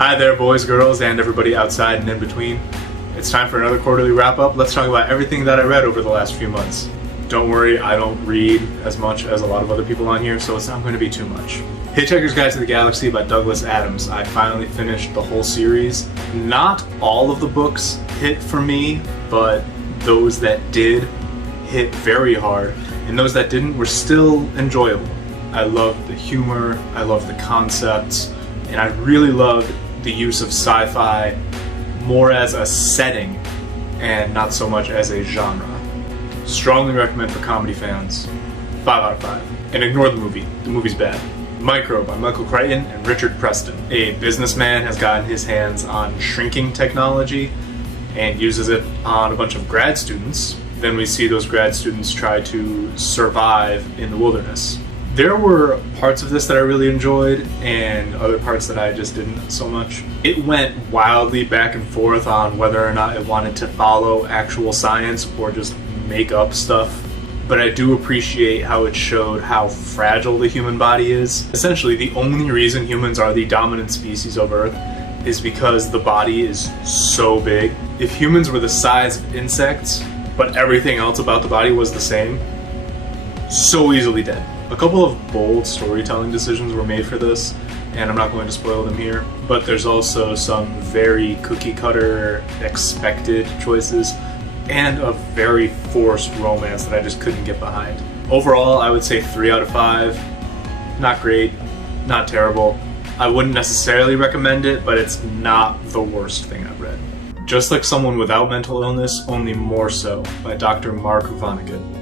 Hi there, boys, girls, and everybody outside and in between. It's time for another quarterly wrap-up. Let's talk about everything that I read over the last few months. Don't worry, I don't read as much as a lot of other people on here, so it's not going to be too much. Hitchhiker's Guide to the Galaxy by Douglas Adams. I finally finished the whole series. Not all of the books hit for me, but those that did hit very hard, and those that didn't were still enjoyable. I loved the humor, I loved the concepts, and I really loved the use of sci-fi more as a setting and not so much as a genre. Strongly recommend for comedy fans. 5 out of 5. And ignore the movie. The movie's bad. Micro by Michael Crichton and Richard Preston. A businessman has gotten his hands on shrinking technology and uses it on a bunch of grad students. Then we see those grad students try to survive in the wilderness. There were parts of this that I really enjoyed and other parts that I just didn't so much. It went wildly back and forth on whether or not it wanted to follow actual science or just make up stuff. But I do appreciate how it showed how fragile the human body is. Essentially, the only reason humans are the dominant species of Earth is because the body is so big. If humans were the size of insects, but everything else about the body was the same, so easily dead. A couple of bold storytelling decisions were made for this, and I'm not going to spoil them here, but there's also some very cookie-cutter expected choices and a very forced romance that I just couldn't get behind. Overall, I would say 3 out of 5. Not great, not terrible. I wouldn't necessarily recommend it, but it's not the worst thing I've read. Just Like Someone Without Mental Illness, Only More So by Dr. Mark Vonnegut.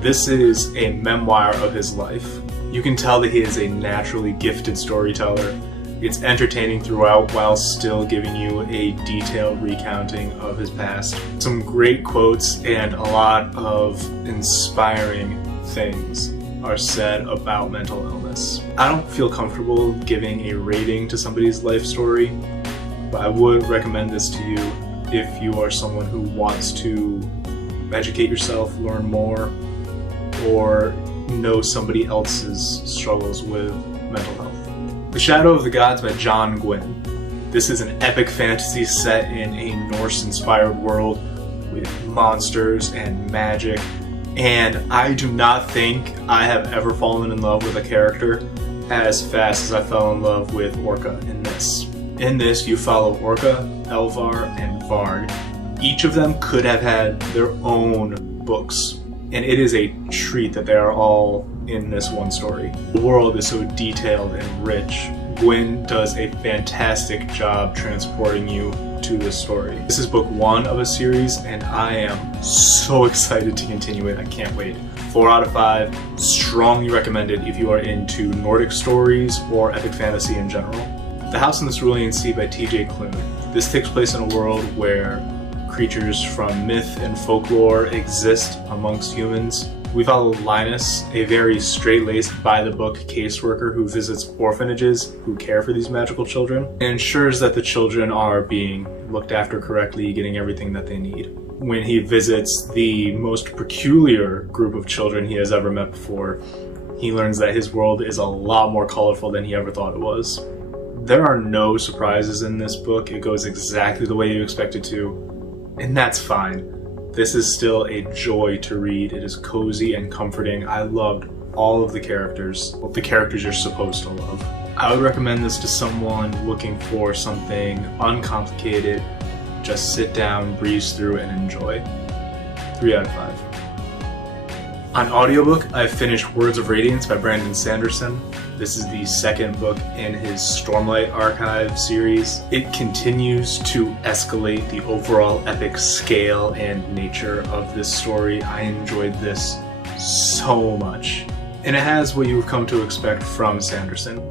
This is a memoir of his life. You can tell that he is a naturally gifted storyteller. It's entertaining throughout while still giving you a detailed recounting of his past. Some great quotes and a lot of inspiring things are said about mental illness. I don't feel comfortable giving a rating to somebody's life story, but I would recommend this to you if you are someone who wants to educate yourself, learn more, or know somebody else's struggles with mental health. The Shadow of the Gods by John Gwynne. This is an epic fantasy set in a Norse-inspired world with monsters and magic, and I do not think I have ever fallen in love with a character as fast as I fell in love with Orca in this. In this, you follow Orca, Elvar, and Varg. Each of them could have had their own books, and it is a treat that they are all in this one story. The world is so detailed and rich. Gwynne does a fantastic job transporting you to this story. This is book 1 of a series, and I am so excited to continue it. I can't wait. 4 out of 5. Strongly recommended if you are into Nordic stories or epic fantasy in general. The House in the Cerulean Sea by T.J. Klune. This takes place in a world where creatures from myth and folklore exist amongst humans. We follow Linus, a very straight-laced, by-the-book caseworker who visits orphanages who care for these magical children and ensures that the children are being looked after correctly, getting everything that they need. When he visits the most peculiar group of children he has ever met before, he learns that his world is a lot more colorful than he ever thought it was. There are no surprises in this book. It goes exactly the way you expect it to. And that's fine. This is still a joy to read. It is cozy and comforting. I loved all of the characters, well, the characters you're supposed to love. I would recommend this to someone looking for something uncomplicated. Just sit down, breeze through, and enjoy. 3 out of 5. On audiobook, I finished Words of Radiance by Brandon Sanderson. This is the second book in his Stormlight Archive series. It continues to escalate the overall epic scale and nature of this story. I enjoyed this so much. And it has what you've come to expect from Sanderson.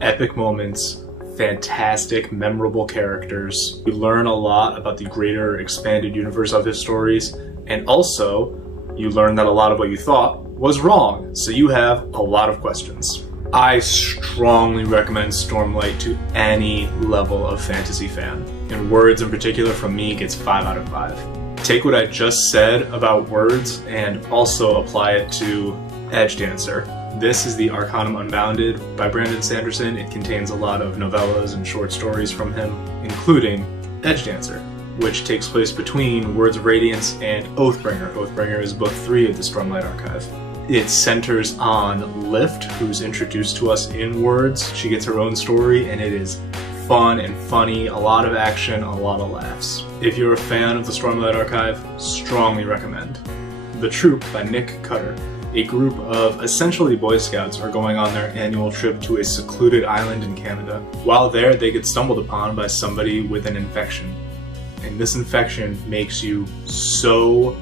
Epic moments, fantastic, memorable characters. You learn a lot about the greater expanded universe of his stories, and also you learn that a lot of what you thought was wrong, so you have a lot of questions. I strongly recommend Stormlight to any level of fantasy fan, and Words in particular from me gets 5 out of 5. Take what I just said about Words and also apply it to Edge Dancer. This is the Arcanum Unbounded by Brandon Sanderson. It contains a lot of novellas and short stories from him, including Edge Dancer, which takes place between Words of Radiance and Oathbringer. Oathbringer is book 3 of the Stormlight Archive. It centers on Lift, who's introduced to us in Words. She gets her own story, and it is fun and funny, a lot of action, a lot of laughs. If you're a fan of the Stormlight Archive, strongly recommend. The Troop by Nick Cutter. A group of essentially Boy Scouts are going on their annual trip to a secluded island in Canada. While there, they get stumbled upon by somebody with an infection. And this infection makes you so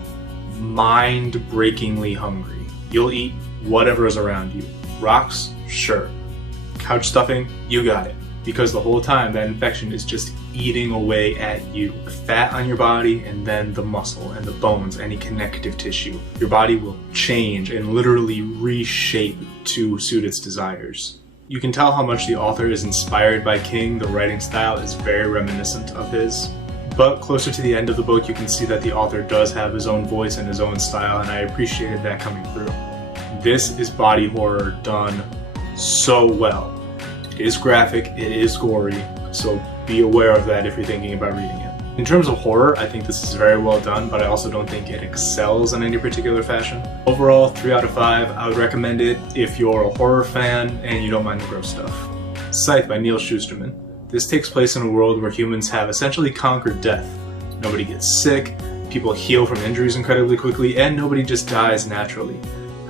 mind-breakingly hungry. You'll eat whatever is around you. Rocks? Sure. Couch stuffing? You got it. Because the whole time that infection is just eating away at you. The fat on your body, and then the muscle and the bones, any connective tissue. Your body will change and literally reshape to suit its desires. You can tell how much the author is inspired by King. The writing style is very reminiscent of his. But closer to the end of the book, you can see that the author does have his own voice and his own style, and I appreciated that coming through. This is body horror done so well. It is graphic, it is gory, so be aware of that if you're thinking about reading it. In terms of horror, I think this is very well done, but I also don't think it excels in any particular fashion. Overall, 3 out of 5, I would recommend it if you're a horror fan and you don't mind the gross stuff. Scythed by Neil Shusterman. This takes place in a world where humans have essentially conquered death. Nobody gets sick, people heal from injuries incredibly quickly, and nobody just dies naturally.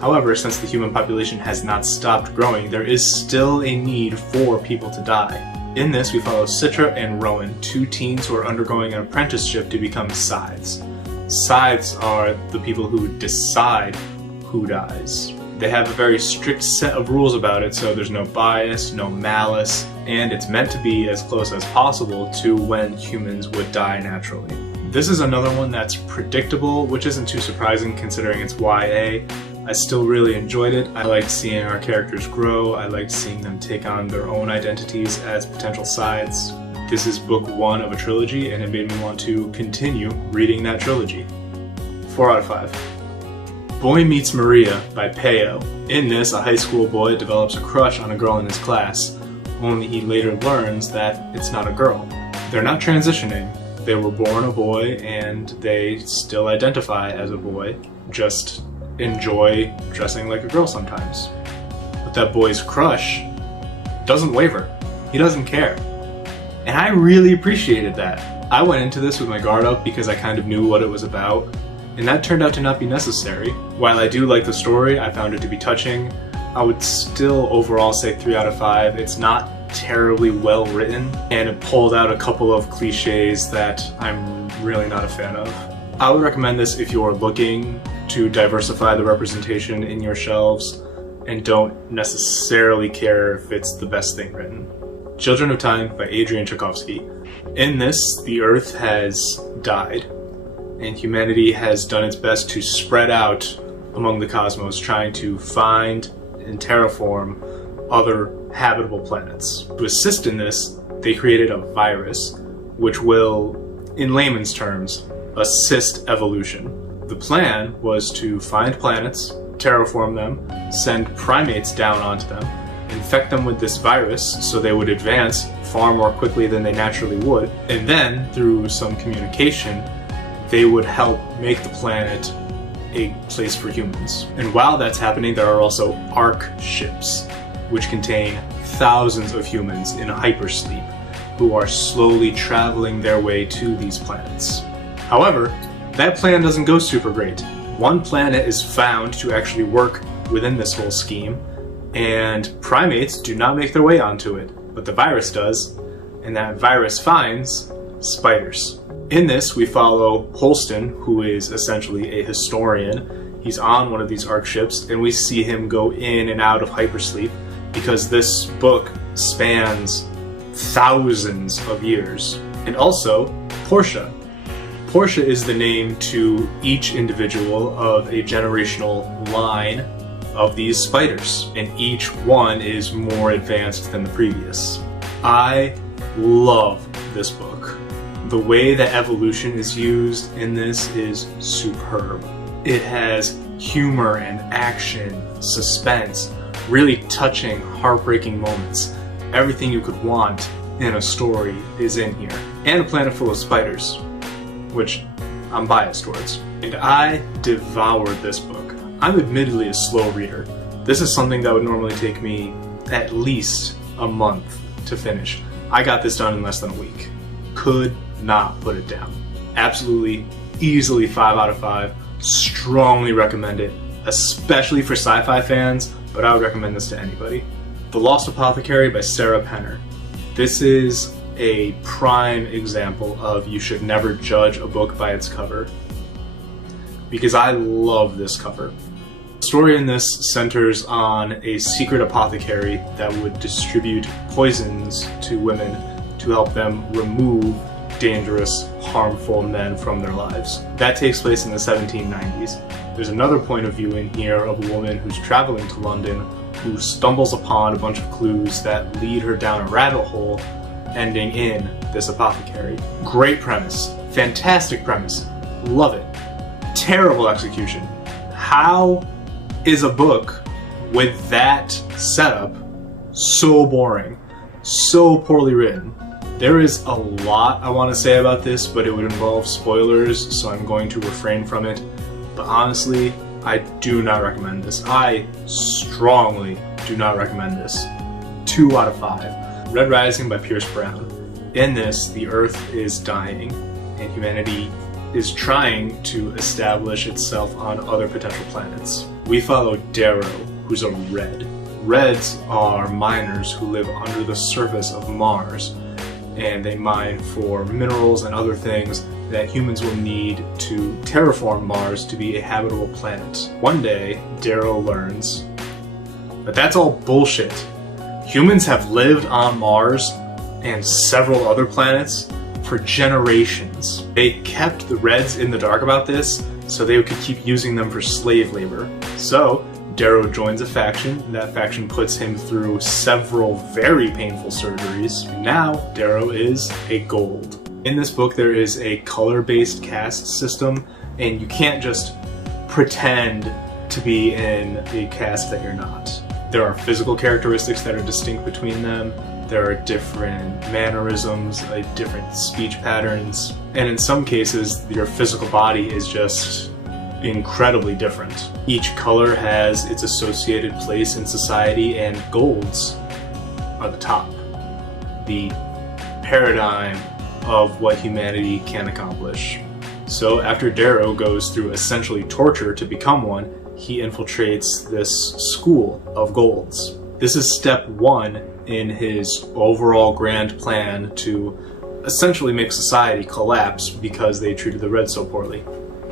However, since the human population has not stopped growing, there is still a need for people to die. In this, we follow Citra and Rowan, 2 teens who are undergoing an apprenticeship to become Scythes. Scythes are the people who decide who dies. They have a very strict set of rules about it, so there's no bias, no malice, and it's meant to be as close as possible to when humans would die naturally. This is another one that's predictable, which isn't too surprising considering it's YA. I still really enjoyed it. I liked seeing our characters grow. I liked seeing them take on their own identities as potential sides. This is book 1 of a trilogy, and it made me want to continue reading that trilogy. 4 out of 5. Boy Meets Maria by Peo. In this, a high school boy develops a crush on a girl in his class, only he later learns that it's not a girl. They're not transitioning. They were born a boy, and they still identify as a boy, just enjoy dressing like a girl sometimes. But that boy's crush doesn't waver. He doesn't care. And I really appreciated that. I went into this with my guard up because I kind of knew what it was about, and that turned out to not be necessary. While I do like the story, I found it to be touching, I would still overall say 3 out of 5. It's not terribly well written, and it pulled out a couple of cliches that I'm really not a fan of. I would recommend this if you're looking to diversify the representation in your shelves and don't necessarily care if it's the best thing written. Children of Time by Adrian Tchaikovsky. In this, the Earth has died, and humanity has done its best to spread out among the cosmos, trying to find and terraform other habitable planets. To assist in this, they created a virus which will, in layman's terms, assist evolution. The plan was to find planets, terraform them, send primates down onto them, infect them with this virus so they would advance far more quickly than they naturally would, and then, through some communication, they would help make the planet a place for humans. And while that's happening, there are also Ark ships, which contain thousands of humans in hypersleep who are slowly traveling their way to these planets. However, that plan doesn't go super great. One planet is found to actually work within this whole scheme, and primates do not make their way onto it, but the virus does, and that virus finds spiders. In this, we follow Holston, who is essentially a historian. He's on one of these Ark ships, and we see him go in and out of hypersleep because this book spans thousands of years. And also, Portia. Portia is the name to each individual of a generational line of these spiders, and each one is more advanced than the previous. I love this book. The way that evolution is used in this is superb. It has humor and action, suspense, really touching, heartbreaking moments. Everything you could want in a story is in here. And a planet full of spiders, which I'm biased towards. And I devoured this book. I'm admittedly a slow reader. This is something that would normally take me at least a month to finish. I got this done in less than a week. Could not put it down. Absolutely, easily 5 out of 5. Strongly recommend it, especially for sci-fi fans, but I would recommend this to anybody. The Lost Apothecary by Sarah Penner. This is a prime example of you should never judge a book by its cover, because I love this cover. The story in this centers on a secret apothecary that would distribute poisons to women to help them remove dangerous, harmful men from their lives. That takes place in the 1790s. There's another point of view in here of a woman who's traveling to London who stumbles upon a bunch of clues that lead her down a rabbit hole, ending in this apothecary. Great premise. Fantastic premise. Love it. Terrible execution. How is a book with that setup so boring? So poorly written. There is a lot I want to say about this, but it would involve spoilers, so I'm going to refrain from it. But honestly, I do not recommend this. I strongly do not recommend this. 2 out of 5. Red Rising by Pierce Brown. In this, the Earth is dying, and humanity is trying to establish itself on other potential planets. We follow Darrow, who's a Red. Reds are miners who live under the surface of Mars, and they mine for minerals and other things that humans will need to terraform Mars to be a habitable planet. One day, Darrow learns that that's all bullshit. Humans have lived on Mars and several other planets for generations. They kept the Reds in the dark about this so they could keep using them for slave labor. So Darrow joins a faction. That faction puts him through several very painful surgeries. And now Darrow is a gold. In this book there is a color-based caste system, and you can't just pretend to be in a caste that you're not. There are physical characteristics that are distinct between them. There are different mannerisms, different speech patterns, and in some cases your physical body is just incredibly different. Each color has its associated place in society, and golds are the top. The paradigm of what humanity can accomplish. So after Darrow goes through essentially torture to become one, he infiltrates this school of golds. This is step 1 in his overall grand plan to essentially make society collapse because they treated the Reds so poorly.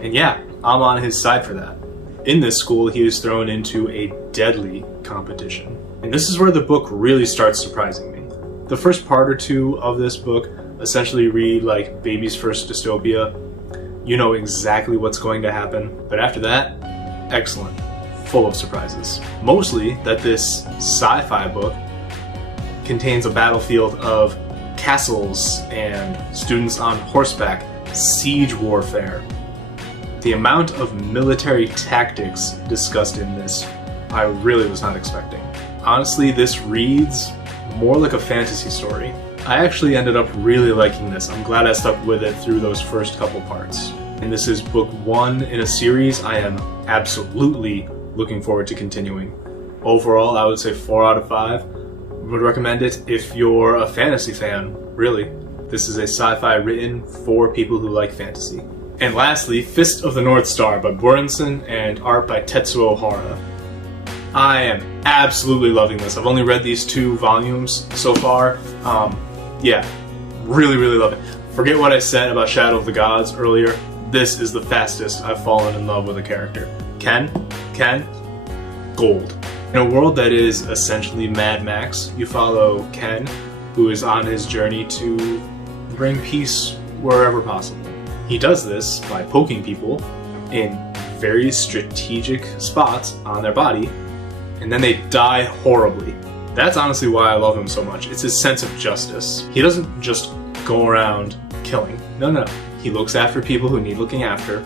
And yeah, I'm on his side for that. In this school, he is thrown into a deadly competition. And this is where the book really starts surprising me. The first part or two of this book essentially read like baby's first dystopia. You know exactly what's going to happen. But after that, excellent. Full of surprises. Mostly that this sci-fi book contains a battlefield of castles and students on horseback, siege warfare. The amount of military tactics discussed in this, I really was not expecting. Honestly, this reads more like a fantasy story. I actually ended up really liking this. I'm glad I stuck with it through those first couple parts. And this is book 1 in a series I am absolutely looking forward to continuing. Overall, I would say 4 out of 5. Would recommend it if you're a fantasy fan, really. This is a sci-fi written for people who like fantasy. And lastly, Fist of the North Star by Bjornsson and art by Tetsuo Hara. I am absolutely loving this. I've only read these 2 volumes so far. Yeah, really, really love it. Forget what I said about Shadow of the Gods earlier. This is the fastest I've fallen in love with a character. Ken, gold. In a world that is essentially Mad Max, you follow Ken, who is on his journey to bring peace wherever possible. He does this by poking people in very strategic spots on their body, and then they die horribly. That's honestly why I love him so much. It's his sense of justice. He doesn't just go around killing. No. He looks after people who need looking after,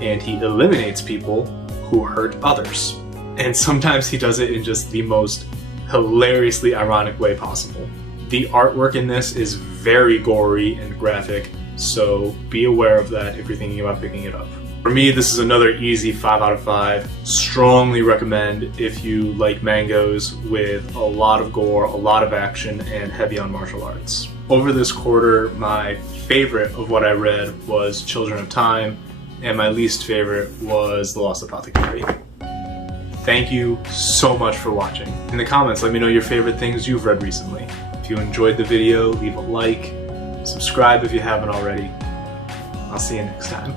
and he eliminates people who hurt others. And sometimes he does it in just the most hilariously ironic way possible. The artwork in this is very gory and graphic, so be aware of that if you're thinking about picking it up. For me, this is another easy 5 out of 5. Strongly recommend if you like mangas with a lot of gore, a lot of action, and heavy on martial arts. Over this quarter, my favorite of what I read was Children of Time, and my least favorite was The Lost Apothecary. Thank you so much for watching. In the comments, let me know your favorite things you've read recently. If you enjoyed the video, leave a like, subscribe if you haven't already. I'll see you next time.